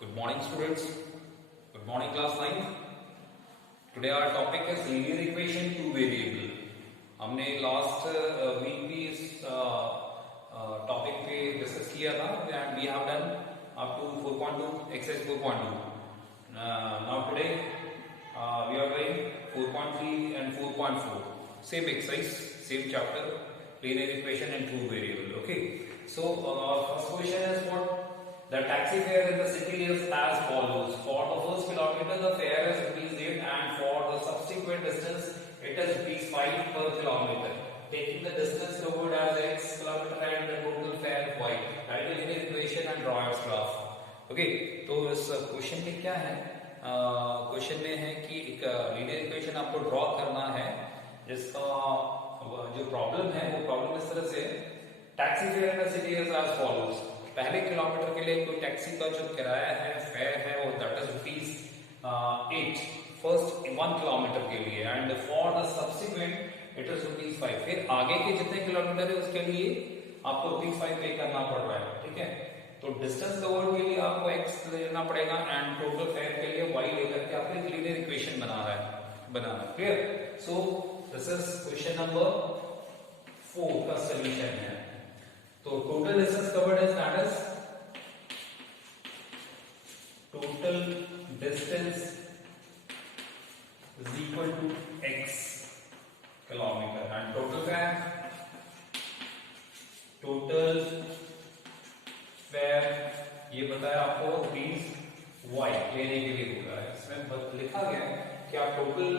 Good morning students. Good morning class 9. Today our topic is linear equation two variable. हमने last week भी इस टॉपिक पे डिस्कस किया था and we have done up to 4.2 exercise 4.2. Now today we are doing 4.3 and 4.4. Same exercise, same chapter, linear equation and two variable. Okay. So our first question is what? The taxi fare in the city is as follows. For the first kilometer, the fare is ₹8 and for the subsequent distance, it is ₹5 per kilometer. Taking the distance covered as x kilometer and the total fare y. Write the linear equation and draw its graph. Okay, तो इस क्वेश्चन में क्या है? क्वेश्चन में है कि एक linear equation आपको ड्रॉ करना है, जिसका जो प्रॉब्लम है वो प्रॉब्लम इस तरह से taxi fare in the city is as follows. पहले किलोमीटर के लिए कोई टैक्सी का जो किराया है फेयर है वो दैट इज ₹8 फर्स्ट 1 किलोमीटर के लिए and for the subsequent it is ₹5. फिर आगे के जितने किलोमीटर है उसके लिए आपको ₹5 पे करना पड़ रहा है. ठीक है, तो डिस्टेंस कवर्ड के लिए आपको x लेना पड़ेगा एंड टोटल फेयर के लिए y लेकर के आपको एक लीनियर इक्वेशन बनाना. Clear? So this is question number 4 का सॉल्यूशन है. तो total distance covered is that is total distance is equal to x kilometre and total fare ये बताया आपको ₹y लेने के लिए होगा. इसमें लिखा गया है कि आप टोटल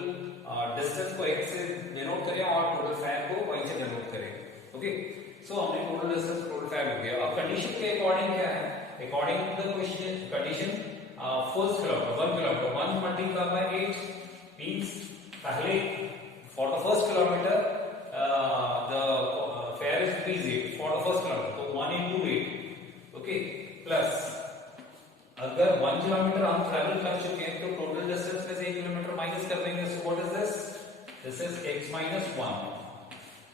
डिस्टेंस को x से डिनोट करें और टोटल फेयर को y से डिनोट करें. ओके, सो हमने टोटल डिस्टेंस टोटल फेयर हो गया. अब कंडीशन के अकॉर्डिंग क्या है? According to the question condition first kilometre 1 kilometre 1 multiply by 8 means पहले for the first kilometre the fare is ₹8 for the first kilometre, तो 1 into 8. ओके, प्लस अगर 1 किलोमीटर हम ट्रैवल कर चुके हैं तो टोटल डिस्टेंस में से 1 किलोमीटर माइनस कर देंगे. So what is this? This is x minus 1.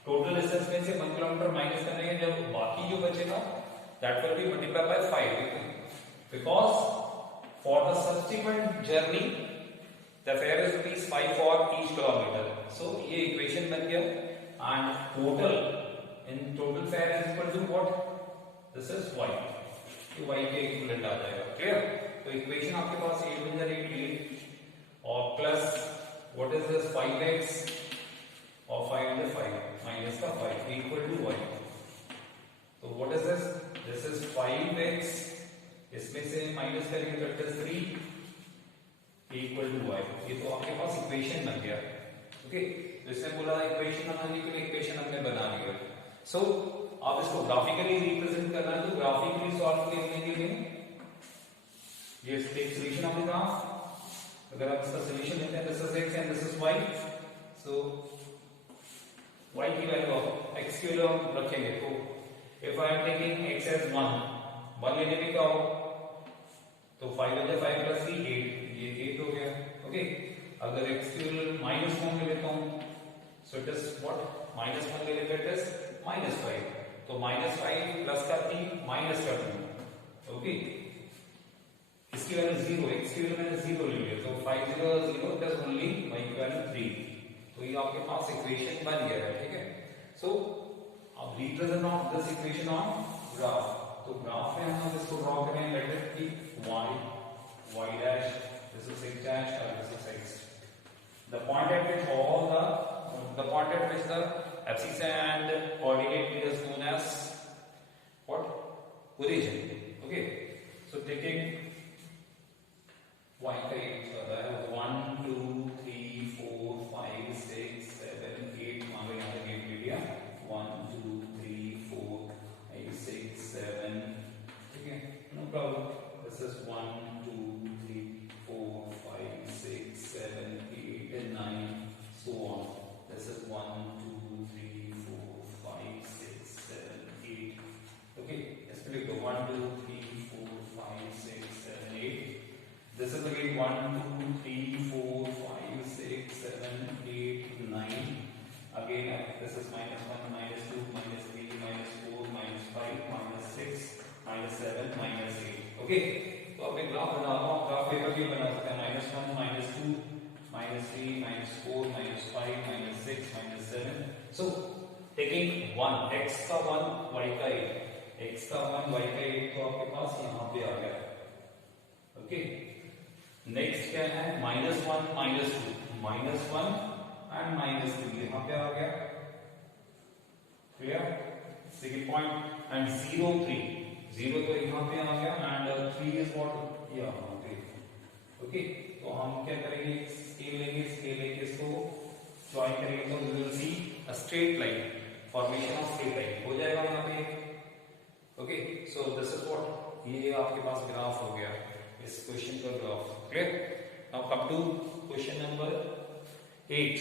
Total distance में से 1 किलोमीटर माइनस करेंगे, जब बाकी जो बचेगा that will be multiply by 5 because for the subsequent journey the fare is ₹5 for each kilometre. So ये इक्वेशन बन गया and total in total fare is equal to what? This is y. ये y के equivalent आ जाएगा. Clear? तो इक्वेशन आपके पास 8 बन जाएगी 8 और plus what is this 5x और 5 into 5 minus का 5 equal to y. तो what is this? This is 5x, इसमें से माइनस करेंगे तो it is 3 equal to y. ये तो आपके पास इक्वेशन बन गया. ओके, तो इसमें बोला इक्वेशन बनाने के लिए इक्वेशन हमने बना लिया. सो आप इसको ग्राफिकली रिप्रेजेंट करना है, तो ग्राफिकली सॉल्व करने के लिए ये सोल्यूशन ऑफ द ग्राफ. अगर आप इसका सोल्यूशन लेते हैं, this is x and this is y. So y की वैल्यू ऑफ x की वैल्यू हम रखेंगे. तो if I am taking x as 1 लेने में क्या हो, तो 5 5 प्लस 3 8, ये 8 हो गया. ओके, अगर x की वैल्यू -1 ले लेता हूं, सो इट इज व्हाट? -1 ले लेते हैं, इट इज -5. तो -5 प्लस का 3 माइनस का 2. ओके, इसकी वैल्यू 0, x की वैल्यू मैंने 0 ले लिया, तो 5 0 0 प्लस ओनली y की वैल्यू 3. तो ये आपके पास इक्वेशन बन गया है. ठीक है, सो अब represent of this equation on graph. तो ग्राफ में हम इसको ड्रॉ करें. Let it be y dash, this is x dash and this is x. The point at which the axis and coordinate is known as what? Origin. Okay, so taking y का एक होता है 1 2 3 4 5 6 7 8. मान लो यहाँ पे 8 ले लिया. 1 2 3 4 5 6 7. ठीक है, नो प्रॉब्लम. दिस इज 1 2 3 4 5 6 7 8 and 9 so on. This is 1 2 3 4 5 6 7 8. Okay, let's लिख दो 1 2 3 4 5 6 7 8. This is again 1 2 3 4 5 6 7 8 9. Again this is -1 -2 -3 -4 -5 -6 -7 -8. Okay, तो अब मैं ग्राफ बना रहा हूँ, ग्राफ पेपर भी बना सकते हैं, -1 -2 -3 -4 -5 -6 -7. So taking 1 x का 1 y का 8, x का 1 y का 8 तो आपके पास यहाँ पे आ गया. ओके, नेक्स्ट क्या है, -1 -2 -1 एंड -2 यहाँ पे आ गया. क्लियर. सेकंड पॉइंट एंड 0 3 0 तो यहाँ पे आ गया एंड 3 इज व्हाट यहाँ पे. ओके, तो हम क्या करेंगे, स्केल लेके इसको ज्वाइन करेंगे तो we will see a straight line, formation of straight line हो जाएगा यहाँ पे. Okay, so this is what, ये आपके पास ग्राफ हो गया इस क्वेश्चन का graph. Clear. Now come to question number 8.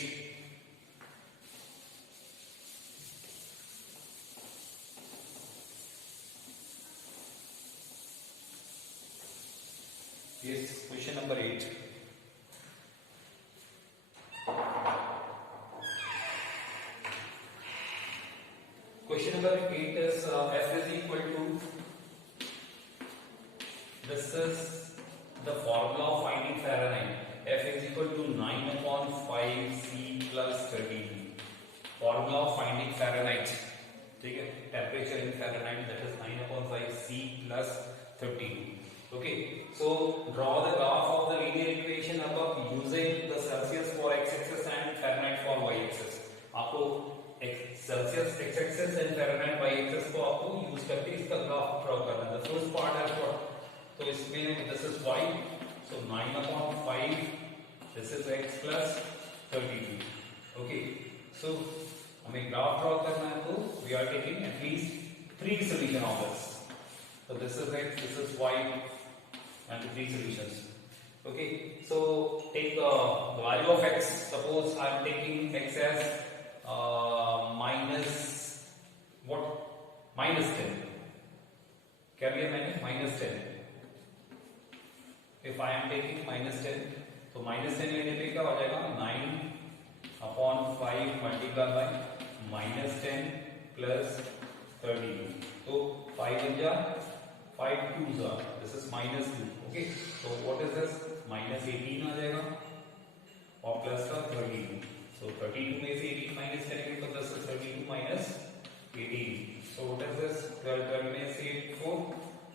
Yes, question number 8. Question number 8 is f is equal to, this is the formula of finding Fahrenheit. F is equal to 9/5 C plus 30. Formula of finding Fahrenheit. ठीक है, temperature in Fahrenheit, that is 9/5 C plus 30. Okay, so draw the graph of the linear equation above using the Celsius for x-axis and Fahrenheit for y-axis. आपको Celsius x-axis and Fahrenheit y-axis को आपको यूज करके इसका graph draw करना है. The first part is what? तो इसमें this is y, so 9/5, this is x plus 32. Okay, so हमें ग्राफ ड्रॉ करना है तो we are taking at least 3 solution of this. So this is x, this is y, and 3 solutions. Okay, so take the value of x. Suppose I am taking x as minus what? -10. क्या लिया मैंने? -10. If I am taking -10, तो -10 लेने पे क्या हो जाएगा? 9/5 multiply by -10 प्लस 32. तो 5 बन जा, 5 2s are, this is -2. Okay, so what is this? -18 आ जाएगा और प्लस का 32. So 32 में से 18 माइनस करेंगे तो this is 32 minus 18. So what is this? 12 में से 8 4.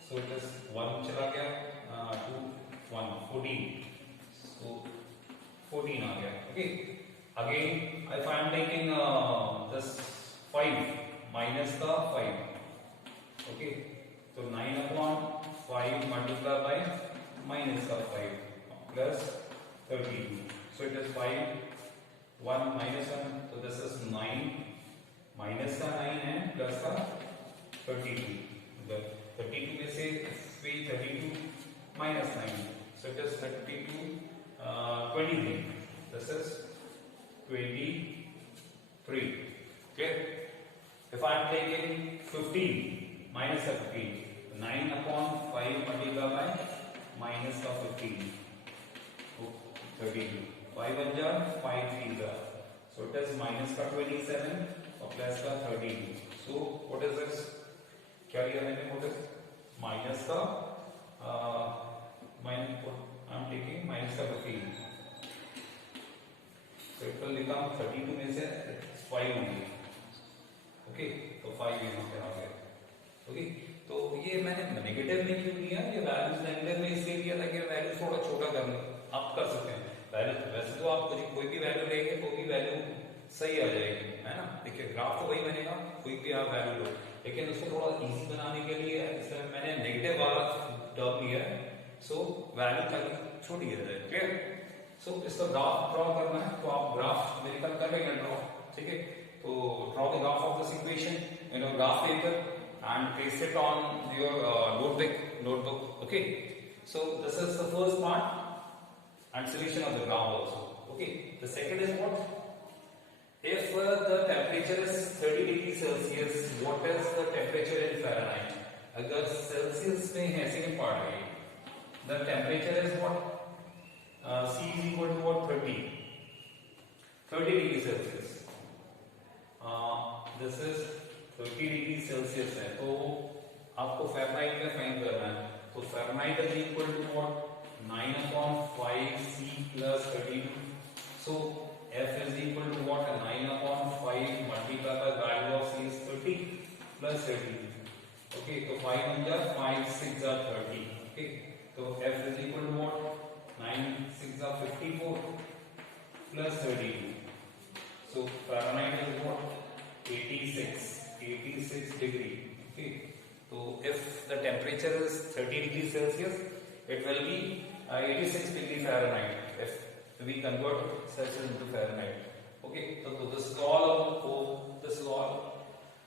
So it is 1 चला गया, 2 1 14. So 14 आ गया. Okay, again if I am taking this 5 minus का 5. Okay, तो 9/5 multiplied by minus का 5 plus 32. So it is 5 1 minus 1. So this is 9 minus का 9 है plus का 32. The 32 में से 32 minus 9. So it is 32 23. This is 23. Okay. If I am taking 15 minus 15, 9/5 multiplied by minus का 15, 32. 5 बन जा, 5 3 जा. So it is minus का 27 और plus का 32. So what is this? क्या लिया मैंने? What is minus का I am taking minus का 15. So it will become 32 में से 5 होंगे. ओके, तो 5 यहाँ पे आ गया. ओके, तो ये मैंने नेगेटिव में क्यों लिया? ये वैल्यूज नेगेटिव में इसलिए लिया था कि वैल्यू थोड़ा छोटा करना. आप कर सकते हैं वैल्यू, वैसे तो आप कोई भी वैल्यू लेंगे तो भी वैल्यू सही आ जाएगी, है ना. देखिए ग्राफ तो वही बनेगा, कोई भी आप वैल्यू लो, लेकिन उसको थोड़ा इजी बनाने के लिए इसमें मैंने नेगेटिव वाला टर्म लिया है. सो वैल्यू ताकि छोटी आ जाए. क्लियर. सो इसका ग्राफ ड्रॉ करना है तो आप ग्राफ मेरे ख्याल कर लेंगे ड्रॉ. ठीक है, तो draw the graph of this equation in your graph paper and place it on your notebook. Okay, so this is the first part and solution of the graph also. Okay, the second is what? If the temperature is 30 degrees Celsius, what is the temperature in Fahrenheit? अगर Celsius में है, second part है, the temperature is what? C is equal to what? 30 degrees Celsius. This is 30 degree Celsius है, तो आपको फ़ारेनहाइट में फाइंड करना है. तो Fahrenheit is equal to what? 9/5 C plus 32. So F is equal to what? 9/5 multiplied by value of C is 30 plus 32. Okay, तो 5 1 जा 5 6 जा 30. Okay, तो F is equal to what? 9 6 जा 54 plus 32. So Fahrenheit is what? 86 degree. Okay, so if the temperature is 30 degrees Celsius, it will be 86 degree Fahrenheit if we convert Celsius into Fahrenheit. Okay, so this is all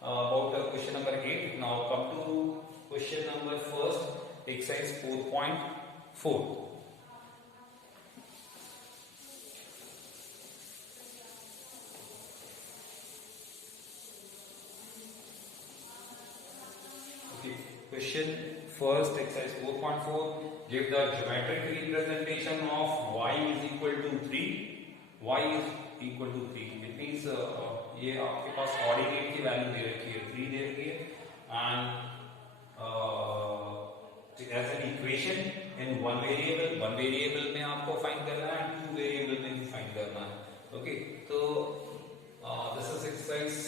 about question number 8. Now come to question number first, exercise 4.4. Question first, exercise 4.4. Give the geometric representation of y is equal to 3. Y is equal to 3. It means ये आपके पास कोऑर्डिनेट की वैल्यू दे रखी है 3 दे रखी है and as an equation in one variable में आपको फाइंड करना है and two variable में भी फाइंड करना है. Okay, so this is exercise.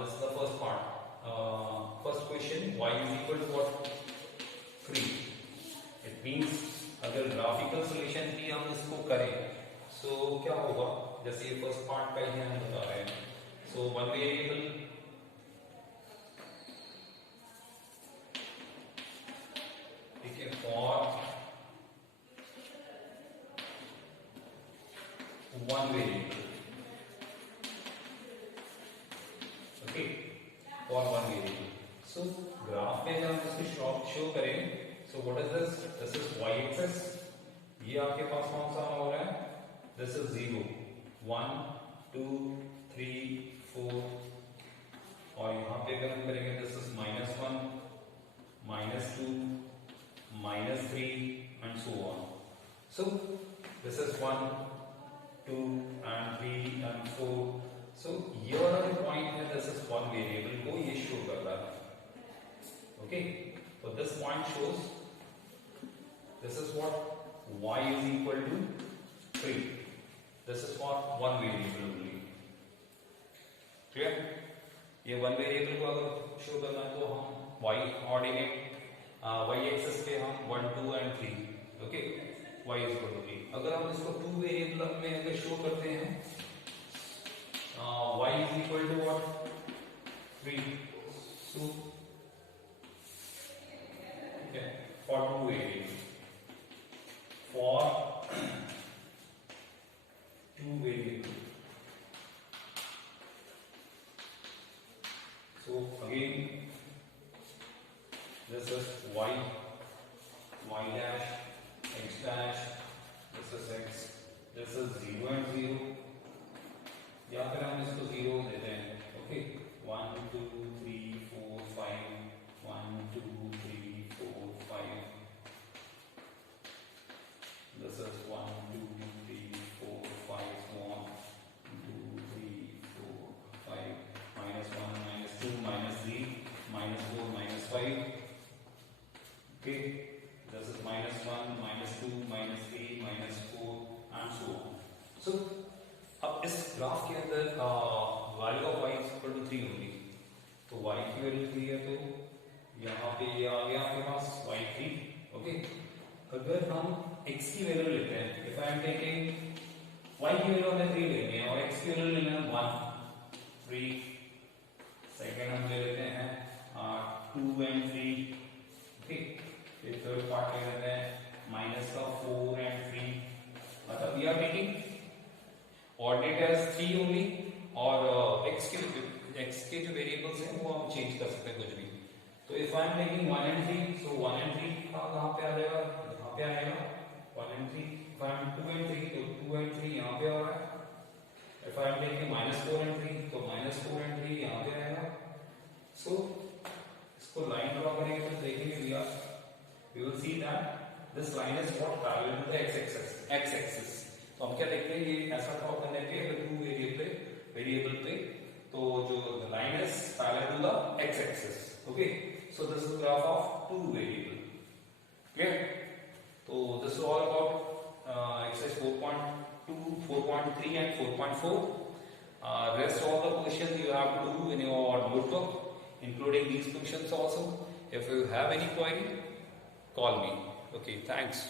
This is the first part. First question, y is equal to what? 3. It means अगर ग्राफिकल सॉल्यूशन भी हम इसको करें so क्या होगा, जैसे ये फर्स्ट पार्ट का ही हम बता रहे हैं. So one variable ठीक है, for one variable. Okay, for one variable. So graph में जब हम इसको शो करें, so what is this? This is y axis. ये आपके पास कौन सा हो रहा है? This is 0 1 2 3 4 और यहाँ पे अगर हम करेंगे this is -1 -2 -3 and so on. So this is 1 2 and 3 and 4. So ये वाला जो पॉइंट है this is one variable को ये शो कर रहा है. Okay, so this point shows this is what y is equal to 3. This is for one variable only. Clear? ये one variable को अगर शो करना है तो हम y कोऑर्डिनेट y एक्सिस पे हम 1 2 and 3. Okay, y is equal to 3. अगर हम इसको two वेरिएबल में अगर शो करते हैं y is equal to what? 3. So okay, for two variables, for two variables. So again, this is y dash, x dash, this is x, this is 0 and 0. या फिर हम इसको 0 देते हैं. ओके, 1 2 3 4 5 1 2 3 4 5. This is 1 2 3 4 5 1 2 3 4 5 -1 -2 -3 -4 -5. Okay, this is -1 -2 -3 -4 and so on. So अब इस graph के अंदर value of y equal to 3 होगी, तो y की वैल्यू 3 है तो यहाँ पे ये आ गया आपके पास y3. ओके, अगर हम x की वैल्यू लेते हैं, if I am taking y की वैल्यू हमें 3 लेनी है और x की वैल्यू लेना है 1 3. सेकंड हम ले लेते हैं 2 and 3. ओके, फिर थर्ड पार्ट ले लेते हैं माइनस का 4 and 3. मतलब we are taking ordinate as 3 only और x के जो वेरिएबल्स हैं वो हम चेंज कर सकते हैं कुछ भी. तो इफ आई एम टेकिंग 1 and 3, सो 1 and 3 कहाँ पे आ जाएगा? यहाँ पे आएगा 1 and 3. इफ आई एम 2 and 3 तो 2 and 3 यहाँ पे आ रहा है. If I am taking -4 and 3 तो -4 and 3 यहाँ पे आएगा. सो इसको लाइन ड्रॉ करेंगे तो देखेंगे we will see that this line is what parallel to the x axis. तो हम क्या देखते हैं, ये ऐसा ड्रॉ करने पे अगर टू वेरिएबल पे तो जो line is parallel to the x axis. Okay, So this is graph of two variable. Clear? So this is all about exercise 4.2, 4.3 and 4.4. Rest all the questions you have to do in your notebook, including these questions also. If you have any query, call me. Okay, thanks.